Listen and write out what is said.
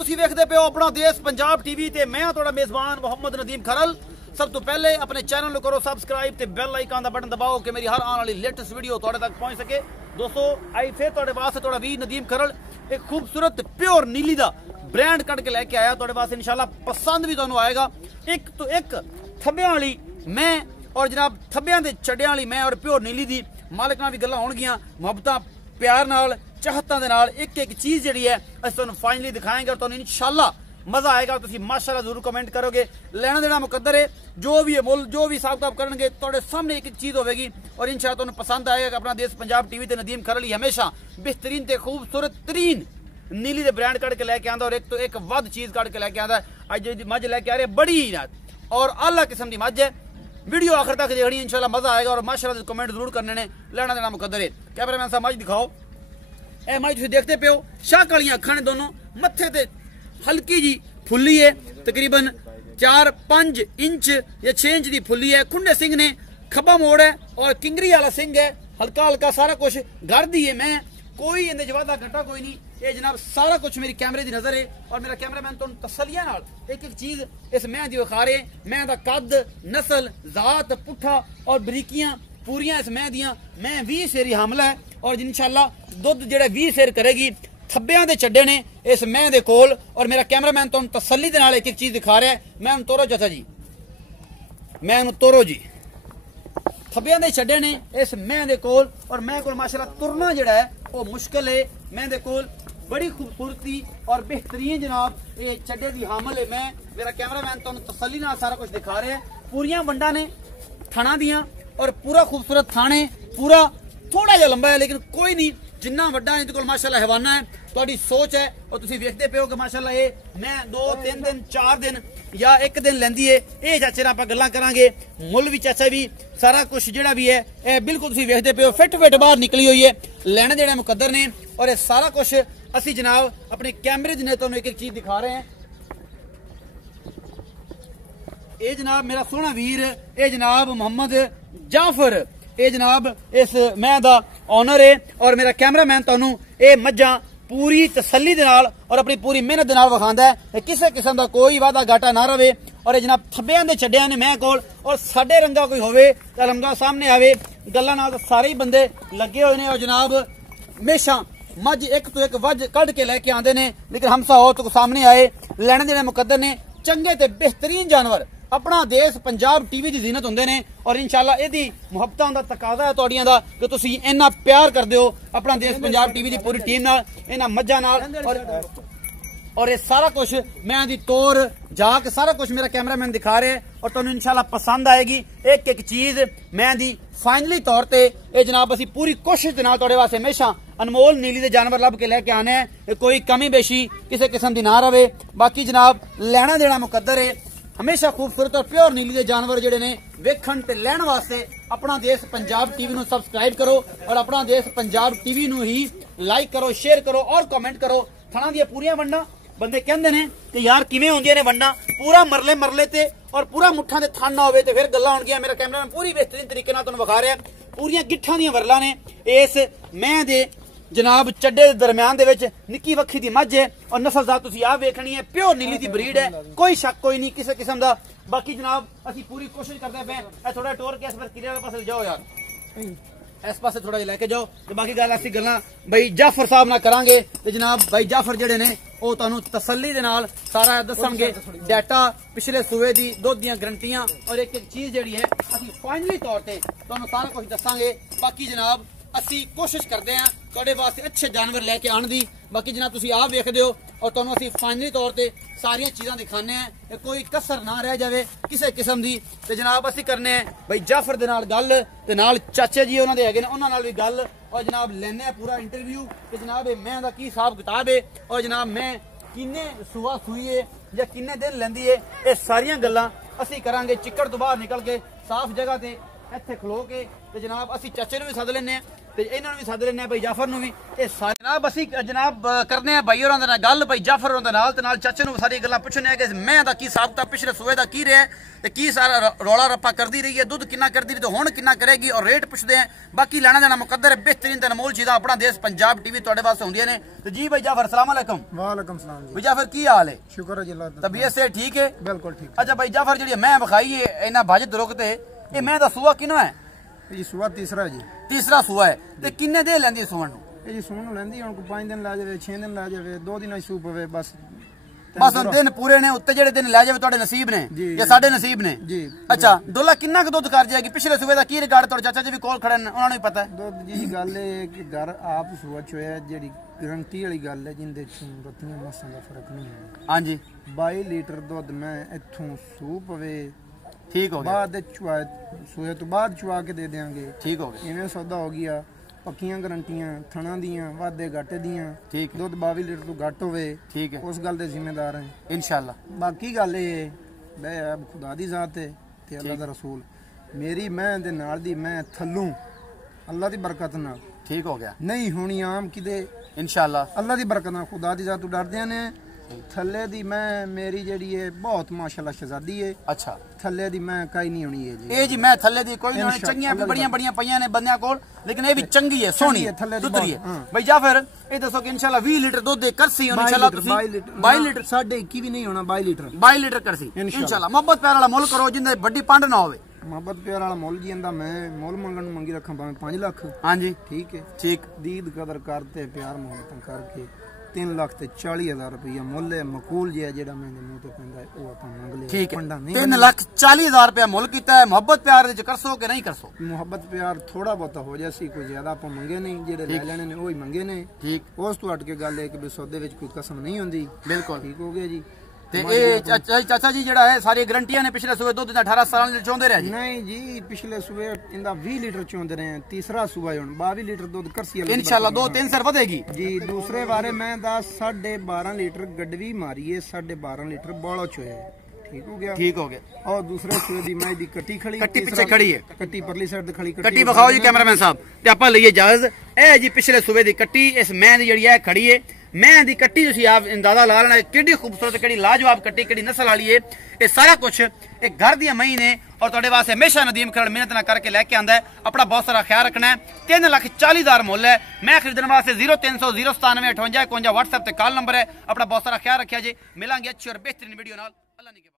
तुसीं वेखदे पे हो अपना देश पंजाब टीवी ते मैं तुहाडा मेज़बान मोहम्मद नदीम खरल। सब तो पहले अपने चैनल को करो सब्सक्राइब ते बेल आइकन का बटन दबाओ कि मेरी हर आने वाली लेटेस्ट वीडियो तुहाडे तक पहुंच सके। दोस्तों आई फिर तुहाडे वास्ते तुहाडा वीर नदीम खरल एक खूबसूरत प्योर नीली दा ब्रांड कट के लैके आया तुहाडे वास्ते। इंशाल्लाह पसंद भी तुहानू आएगा। एक तो एक थब्बियां वाली मैं और जनाब थब्बियां दे चड्डियां वाली मैं और प्योर नीली दी मालिक नाल भी गल्लां होणगियां मुहब्बतां प्यार नाल चाहतां दे नाल एक एक चीज़ जिहड़ी है असीं तुहानू फाइनली दिखाएंगे और तुहानू इंशाल्लाह मजा आएगा। तुसीं माशाअल्लाह जरूर कमेंट करोगे। लेना देना मुकद्दर है, जो भी है मुल जो भी हिसाब किताब करेंगे तुहाडे सामने एक एक चीज़ होगी और इंशाअल्लाह तुहानू पसंद आएगा कि अपना देश पंजाब टीवी ते नदीम खरल ही हमेशा बेहतरीन ते खूबसूरत तरीन नीली दे ब्रांड कट के लैके आंदा और एक तो एक वध चीज़ कट के लैके आंदा। अज जी मझ लैके आ रहे बड़ी और आला किस्म की मझ है। वीडियो आखिर तक देखनी इंशाल्लाह मजा आएगा और माशाअल्लाह कमेंट जरूर करने ने। लेना देना मुकद्दर है। कैमरामैन साहब मझ दिखाओ। ए मझ तुसीं देखते पे हो शाह कालियां अखां ने दोनों मत्थे ते हल्की जी फुल्ली है तकरीबन 4-5 इंच या 6 इंच की फुल्ली है। खुंडे सिंह ने खब्बा मोड़ है और किंगरी वाला सिंह है। हल्का हल्का सारा कुछ घर दी है। मैं कोई इंदे च वादा घटा कोई नहीं। ये जनाब सारा कुछ मेरी कैमरे की नजर है और मेरा कैमरामैन तो तसलिया नाल एक एक चीज इस मैं दी विखा रहे। मैं दा कद नस्ल जात पुठा और बरीकियां पूरियां इस मैं दियां। मैं 20 सेरी हामला है और इंशाल्लाह दुध जेड़ा 20 सेर करेगी। थब्बियां दे चड्डे ने इस मैं दे कोल और मेरा कैमरामैन तो तसल्ली दे नाल एक एक चीज दिखा रहा है। मैं उन तोरो चाचा जी, मैं उन तोरो जी थब्बियां दे चड्डे ने इस मैं दे कोल और मैं कोल माशाल्लाह तुरना जेड़ा है वो मुश्किल है। मैं दे कोल बड़ी खूबसूरती और बेहतरीन जनाब ये चड्डे दी हामल है। मैं मेरा कैमरामैन तो तसल्ली नाल सारा कुछ दिखा रहे हैं। पूरियां वंडा ने थाना दियां और पूरा खूबसूरत थाने पूरा थोड़ा जिहा लंबा है लेकिन कोई नहीं जिन्ना वड्डा इहदे कोल माशाअल्लाह हवाना है। तुहाडी सोच है और तुसीं वेखदे पे हो कि माशाअल्लाह ये मैं 2-3 दिन 4 दिन या 1 दिन लैंदी है। ये चाचे नाल आपां गल्लां करांगे। मुल भी चाचा भी सारा कुछ जिहड़ा भी है ये बिल्कुल तुसीं वेखदे पे हो फिट बाहर निकली हुई है। लेने देने मुकद्दर ने और ये सारा कुछ असी जनाब अपने कैमरे ने तुहानू एक एक चीज दिखा रहे हैं। ये जनाब मेरा सोहना वीर ये जनाब मोहम्मद जाफर ये जनाब इस मैं दा ऑनर है और मेरा कैमरामैन तुहानू ये मज्जां पूरी तसल्ली दे नाल और अपनी पूरी मेहनत दे नाल विखांदा है। किसी किस्म का कोई वादा घाटा ना रहे और ये जनाब थब्बियां दे चड्डियां ने मैं कोल और साडे रंगा कोई होवे तां लंगा सामने आवे। गल्लां नाल सारे ही बंदे लगे हुए ने और जनाब हमेशा मझ एक तो एक वज कढ़ के लैके आंदे ने लेकिन हमसा हो तो सामने आए। लेने देने मुकद्दर ने चंगे ते बेहतरीन जानवर अपना देश पंजाब टीवी की जीनत होंदे ने और इंशाल्लाह इहदी मुहब्बतां दा तकाजा है तुहाडियां दा कि तुसीं इन्ना प्यार करदे हो अपना देश पंजाब टीवी की पूरी टीम नाल इन्हां मज्जां नाल और ये सारा कुछ मैं दी तौर जाक सारा कुछ मेरा कैमरामैन दिखा रहे हैं और तुहानू इंशाल्लाह पसंद आएगी। एक एक चीज मैं दी फाइनली तौर ते ये जनाब असीं पूरी कोशिश दे नाल तुहाडे वास्ते हमेशा अनमोल नीली दे जानवर लभ के लैके आने हैं। कोई कमी बेशी किसी किस्म की ना रहे। बाकी जनाब लेना देना मुकद्दर है। हमेशा खूबसूरत और प्योर नीली दे जानवर जिहड़े ने वेखण ते लैण वास्ते अपना देश पंजाब टीवी नू सबसक्राइब करो और अपना देश पंजाब टीवी नू ही लाइक करो शेयर करो और कमेंट करो। थणा दी पूरियां वंडा बंदे कहंदे ने कि यार किवें होंदियां ने वंडा पूरा मरले मरले ते और पूरा मुठ्ठां दे थण ना होवे ते फिर गल्लां होणगियां। मेरा कैमरामैन पूरी बेहतरीन तरीके नाल तुहानू विखा रहा है। पूरियां गिट्ठां दियां वरलां ने इस मैं दे जनाब चड्डे दे दरम्यान दे विच निक्की वक्खी दी मझ है और नस्ल जात तुसीं आ वेखनी है प्योर नीली दी ब्रीड है। कोई शक कोई नहीं किसी किस्म दा। बाकी जनाब असीं पूरी कोशिश करदे पे थोड़ा टोर के इस पास किले वाले पासे जाओ यार इस पास थोड़ा जिहा लैके जाओ तो बाकी गल असीं गल्लां भाई जाफर साहब नाल करांगे ते जनाब भाई जाफर जिहड़े ने ਉਹ ਤੁਹਾਨੂੰ तसल्ली दे नाल सारा दसणगे डाटा पिछले सूए दी दुध दियां गरंटियां और एक एक चीज जिहड़ी है असीं फाइनली तौर ते ਤੁਹਾਨੂੰ सारा कुछ दसांगे। बाकी जनाब असी कोशिश करते हैं तुहाडे वास्ते अच्छे जानवर लैके आने दी। बाकी जनाब तुसीं आप वेखदे हो और तुहानू असीं फाइनली तौर ते सारियां चीज़ां दिखाने हैं कोई कसर ना रह जाए किसी किस्म की। तो जनाब असीं करने भाई जाफर दे नाल गल ते नाल चाचे जी उन्हां दे हैगे ने उन्हां नाल भी गल और जनाब लैने पूरा इंटरव्यू कि जनाब मैं दा की हिसाब किताब है और जनाब मैं किन्ने सुआ सूई है या किन्ने दिन लैंदी है ये सारियां गल्लां असीं करांगे। चिक्कड़ तो बाहर निकल के साफ जगह ते इत्थे खलो के ते जनाब असीं चाचे नूं भी सद लैने ਤੇ ਇਹਨਾਂ ਨੂੰ ਵੀ ਸੱਦ ਲੈਣੇ ਭਾਈ ਜਾਫਰ ਨੂੰ ਵੀ ਇਹ ਸਾਰੇ ਜਨਾਬ ਅਸੀਂ ਜਨਾਬ ਕਰਨੇ ਆ ਭਾਈ ਹੋਰਾਂ ਦੇ ਨਾਲ ਗੱਲ ਭਾਈ ਜਾਫਰ ਹੋਰਾਂ ਦੇ ਨਾਲ ਤੇ ਨਾਲ ਚਾਚੇ ਨੂੰ ਸਾਰੀ ਗੱਲਾਂ ਪੁੱਛਣੇ ਆ ਕਿ ਮੈਂ ਦਾ ਕੀ ਸਾਬਤਾ ਪਿਛਲੇ ਸੂਏ ਦਾ ਕੀ ਰਿਹਾ ਤੇ ਕੀ ਸਾਰਾ ਰੌਲਾ ਰੱਪਾ ਕਰਦੀ ਰਹੀ ਹੈ ਦੁੱਧ ਕਿੰਨਾ ਕਰਦੀ ਰਹੀ ਤੇ ਹੁਣ ਕਿੰਨਾ ਕਰੇਗੀ ਔਰ ਰੇਟ ਪੁੱਛਦੇ ਆ ਬਾਕੀ ਲੈਣਾ ਦੇਣਾ ਮੁਕੱਦਰ ਹੈ ਬਿਹਤਰੀਨ ਤੇ ਅਨਮੋਲ ਚੀਜ਼ਾਂ ਆਪਣਾ ਦੇਸ਼ ਪੰਜਾਬ ਟੀਵੀ ਤੁਹਾਡੇ ਵਾਸਤੇ ਹੁੰਦੀਆਂ ਨੇ ਤੇ ਜੀ ਭਾਈ ਜਾਫਰ अस्सलाम वालेकुम वालेकुम सलाम जी। भाई जाफर की हाल है शुक्र है जी अल्लाह दा। तबीयत से ठीक है बिल्कुल ठीक। अच्छा भाई जाफर जी मैं बखाई है इन्ना भाजत रुकते ये मैं दा सूआ किनो है जी सुआ तीसरा जी। तीसरा सूआ है ते किन्ने दे लेंदी सुवन नु ये जी सुन लेंदी हुन को 5 दिन ला जावे 6 दिन ला जावे 2 दिन सूप पवे बस हुन दिन पूरे ने उत्ते जेड़े दिन ला जावे ਤੁਹਾਡੇ ਨਸੀਬ ਨੇ ਜਾਂ ਸਾਡੇ ਨਸੀਬ ਨੇ जी। ਅੱਛਾ ਦੁੱਲਾ ਕਿੰਨਾ ਕੁ ਦੁੱਧ ਕਰ ਜਾਏਗੀ ਪਿਛਲੇ ਸੂਏ ਦਾ ਕੀ ਰਿਕਾਰਡ ਤੁਹਾਡੇ ਚਾਚਾ ਜੀ ਵੀ ਕੋਲ ਖੜੇ ਨੇ ਉਹਨਾਂ ਨੂੰ ਵੀ ਪਤਾ ਹੈ ਦੁੱਧ ਜੀ ਗੱਲ ਇਹ ਕਿ ਘਰ ਆਪ ਸੁਆ ਚੋਇਆ ਜਿਹੜੀ ਗਰੰਟੀ ਵਾਲੀ ਗੱਲ ਹੈ ਜਿੰਦੇ ਚ ਰਤੀਆਂ ਮਸਾਂ ਦਾ ਫਰਕ ਨਹੀਂ ਹੈ ਹਾਂਜੀ 22 ਲੀਟਰ ਦੁੱਧ ਮੈਂ ਇੱਥੋਂ ਸੂਪ ਪਵੇ ਠੀਕ ਹੋ ਗਿਆ ਬਾਅਦ ਚੁਆ ਸੂਏ ਤੋਂ ਬਾਅਦ ਚੁਆ ਕੇ ਦੇ ਦੇਾਂਗੇ ਠੀਕ ਹੋ ਗਿਆ ਇਵੇਂ ਸੌਦਾ ਹੋ ਗਿਆ ਪੱਕੀਆਂ ਗਰੰਟੀਆਂ ਥਣਾ ਦੀਆਂ ਵਾਧੇ ਘਾਟੇ ਦੀਆਂ ਠੀਕ ਦੁੱਧ 22 ਲੀਟਰ ਤੋਂ ਘੱਟ ਹੋਵੇ ਠੀਕ ਹੈ ਉਸ ਗੱਲ ਦੇ ਜ਼ਿੰਮੇਦਾਰ ਹਾਂ ਇਨਸ਼ਾਅੱਲਾ ਬਾਕੀ ਗੱਲ ਇਹ ਬੈ ਖੁਦਾ ਦੀ ਜ਼ਾਤ ਹੈ ਤੇ ਅੱਲਾ ਦਾ ਰਸੂਲ ਮੇਰੀ ਮੈਂ ਦੇ ਨਾਲ ਦੀ ਮੈਂ ਥੱਲੋਂ ਅੱਲਾ ਦੀ ਬਰਕਤ ਨਾਲ ਠੀਕ ਹੋ ਗਿਆ ਨਹੀਂ ਹੋਣੀ ਆਮ ਕਿਤੇ ਇਨਸ਼ਾਅੱਲਾ ਅੱਲਾ ਦੀ ਬਰਕਤ ਨਾਲ ਖੁਦਾ ਦੀ ਜ਼ਾਤ ਤੋਂ ਡਰਦਿਆਂ ਨੇ ਥੱਲੇ ਦੀ ਮੈਂ ਮੇਰੀ ਜਿਹੜੀ ਹੈ ਬਹੁਤ ਮਾਸ਼ਾਅੱਲਾ ਸ਼ਹਜ਼ਾਦੀ ਹੈ ਅੱਛਾ ਥੱਲੇ ਦੀ ਮੈਂ ਕਾਈ ਨਹੀਂ ਹੋਣੀ ਹੈ ਜੀ ਇਹ ਜੀ ਮੈਂ ਥੱਲੇ ਦੀ ਕੋਈ ਨਹੀਂ ਚੰਗੀਆਂ ਵੀ ਬੜੀਆਂ ਬੜੀਆਂ ਪਈਆਂ ਨੇ ਬੰਦਿਆਂ ਕੋਲ ਲੇਕਿਨ ਇਹ ਵੀ ਚੰਗੀ ਹੈ ਸੋਹਣੀ ਹੈ ਦੁੱਧਰੀ ਹੈ ਭਾਈ ਜਾਫਰ ਇਹ ਦੱਸੋ ਕਿ ਇਨਸ਼ਾਅੱਲਾ 20 ਲੀਟਰ ਦੁੱਧ ਦੇ ਕਰਸੀ ਇਨਸ਼ਾਅੱਲਾ ਤੁਸੀਂ 22 ਲੀਟਰ 21 ਵੀ ਨਹੀਂ ਹੋਣਾ 22 ਲੀਟਰ 22 ਲੀਟਰ ਕਰਸੀ ਇਨਸ਼ਾਅੱਲਾ ਮੁਹੱਬਤ ਪਿਆਰ ਵਾਲਾ ਮੁੱਲ ਕਰੋ ਜਿੰਦੇ ਵੱਡੀ ਪੰਡ ਨਾ ਹੋਵੇ ਮੁਹੱਬਤ ਪਿਆਰ ਵਾਲਾ ਮੁੱਲ ਜੀ ਇਹਦਾ ਮੈਂ ਮੁੱਲ ਮੰਗਣ ਨੂੰ ਮੰਗੀ ਰੱਖਾਂ ਭਾਵੇਂ 5 ਲੱਖ ਹਾਂਜੀ ਠੀਕ ਹੈ ਠੀਕ ਦੀਦ ਕਦਰ ਕਰਤੇ ਪਿਆਰ ਮੁਹੱਬਤ ਕਰਕੇ 3 ਲੱਖ ਤੇ 40,000 ਰੁਪਇਆ ਮੁੱਲ ਹੈ ਮਕੂਲ ਜਿਹਾ ਜਿਹੜਾ ਮੇਰੇ ਮੂੰਹ ਤੇ ਪੈਂਦਾ ਉਹ ਆਪਾਂ ਮੰਗ ਲਿਆ ਠੀਕ ਹੈ 3,40,000 ਰੁਪਇਆ ਮੁੱਲ ਕੀਤਾ ਹੈ ਮੁਹੱਬਤ ਪਿਆਰ ਦੇ ਚ ਕਰਸੋ ਕਿ ਨਹੀਂ ਕਰਸੋ ਮੁਹੱਬਤ ਪਿਆਰ ਥੋੜਾ ਬਹੁਤਾ ਹੋ ਜਾਸੀ ਕੋਈ ਜ਼ਿਆਦਾ ਆਪਾਂ ਮੰਗੇ ਨਹੀਂ ਜਿਹੜੇ ਲੈ ਲੈਣੇ ਨੇ ਉਹ ਹੀ ਮੰਗੇ ਨੇ ਠੀਕ ਉਸ ਤੋਂ ਹਟ ਕੇ ਗੱਲ ਹੈ ਕਿ ਵੀ ਸੌਦੇ ਵਿੱਚ ਕੋਈ ਕਸਮ ਨਹੀਂ ਹੁੰਦੀ ਬਿਲਕੁਲ ਠੀਕ ਹੋ ਗਿਆ ਜੀ ਤੇ ਇਹ ਚਾਚਾ ਜੀ ਜਿਹੜਾ ਹੈ ਸਾਰੀ ਗਰੰਟੀਆਂ ਨੇ ਪਿਛਲੇ ਸੂਏ ਦੁੱਧ ਦਾ 18 ਸਾਲਾਂ ਦੇ ਚੋਂਦੇ ਰਹੇ ਜੀ ਨਹੀਂ ਜੀ ਪਿਛਲੇ ਸੂਏ ਇਹਦਾ 20 ਲੀਟਰ ਚੋਂਦੇ ਰਹੇ ਤੀਸਰਾ ਸੂਆ ਹੁਣ 22 ਲੀਟਰ ਦੁੱਧ ਕਰਸੀ ਇਨਸ਼ਾਅੱਲਾ 2-3 ਸਿਰ ਵਧੇਗੀ ਜੀ ਦੂਸਰੇ ਵਾਰੇ ਮੈਂ ਦਾ 12.5 ਲੀਟਰ ਗੱਡਵੀ ਮਾਰੀਏ 12.5 ਲੀਟਰ ਬੋਲੋ ਚੋਇਆ ਠੀਕ ਹੋ ਗਿਆ ਠੀਕ ਹੋ ਗਿਆ और दूसरे सूए दी मैं दी कट्टी खड़ी ਕੱਟੀ ਪਿੱਛੇ ਖੜੀ ਹੈ कट्टी परली साइड ते खड़ी ਕੱਟੀ ਵਿਖਾਓ ਜੀ ਕੈਮਰਾਮੈਨ ਸਾਹਿਬ ਤੇ ਆਪਾਂ ਲਈਏ ਇਜਾਜ਼ਤ ਇਹ ਜੀ ਪਿਛਲੇ ਸੂਏ ਦੀ ਕੱਟੀ ਇਸ ਮੈਂ ਦੀ ਜਿਹੜੀ ਹੈ ਖੜੀ ਹੈ ਮੈਂ ਦੀ ਕੱਟੀ ਤੁਸੀਂ ਆਪ ਅੰਦਾਜ਼ਾ ਲਾ ਲੈਣਾ ਕਿੰਨੀ ਖੂਬਸੂਰਤ ਕਿਹੜੀ ਲਾਜਵਾਬ ਕੱਟੀ ਕਿਹੜੀ ਨਸਲ ਵਾਲੀ ਹੈ ਇਹ ਸਾਰਾ ਕੁਝ ਇਹ ਘਰ ਦੀਆਂ ਮਹੀਂ ਨੇ ਔਰ ਤੁਹਾਡੇ ਵਾਸਤੇ ਹਮੇਸ਼ਾ ਨਦੀਮ ਖਰੜ ਮਿਹਨਤ ਨਾਲ ਕਰਕੇ ਲੈ ਕੇ ਆਂਦਾ ਹੈ ਆਪਣਾ ਬਹੁਤ ਸਾਰਾ ਖਿਆਲ ਰੱਖਣਾ ਹੈ 3,40,000 ਮੁੱਲ ਹੈ ਮੈਂ ਖਰੀਦਣ ਵਾਸਤੇ 0300 097 58 51 WhatsApp ਤੇ ਕਾਲ ਨੰਬਰ ਹੈ ਆਪਣਾ ਬਹੁਤ ਸਾਰਾ ਖਿਆਲ ਰੱਖਿਆ ਜੀ ਮਿਲਾਂਗੇ ਅੱਛੀ ਔਰ ਬਿਹਤਰੀਨ ਵੀਡੀਓ ਨਾਲ ਅੱਲਾ ਨੇ